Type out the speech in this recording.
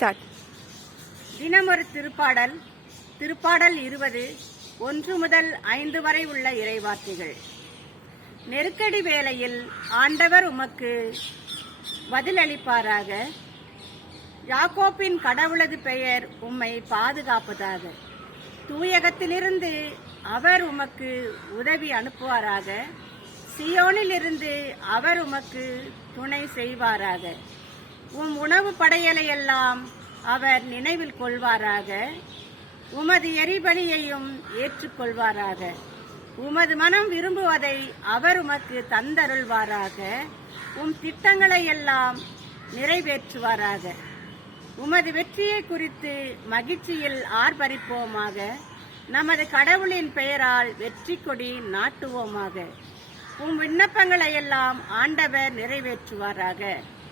Start தினமொரு திருப்பாடல் திருப்பாடல் இருபது ஒன்று முதல் ஐந்து வரை உள்ள இறைவார்த்தைகள் நெருக்கடி வேளையில் ஆண்டவர் உமக்கு பதிலளிப்பாராக. யாக்கோப்பின் கடவுளது பெயர் உம்மை பாதுகாப்பதாக. தூயகத்திலிருந்து அவர் உமக்கு உதவி அனுப்புவாராக. சியோனிலிருந்து அவர் உமக்கு துணை செய்வாராக. உம் உணவு படையலையெல்லாம் அவர் நினைவில் கொள்வாராக. உமது எரிபலியையும் ஏற்றுக்கொள்வாராக உமது மனம் விரும்புவதை அவர் உமக்கு தந்தருள்வாராக. உம் திட்டங்களை எல்லாம் நிறைவேற்றுவாராக. உமது வெற்றியை குறித்து மகிழ்ச்சியில் ஆர்ப்பரிப்போமாக. நமது கடவுளின் பெயரால் வெற்றி கொடி நாட்டுவோமாக. உம் விண்ணப்பங்களை எல்லாம் ஆண்டவர் நிறைவேற்றுவாராக.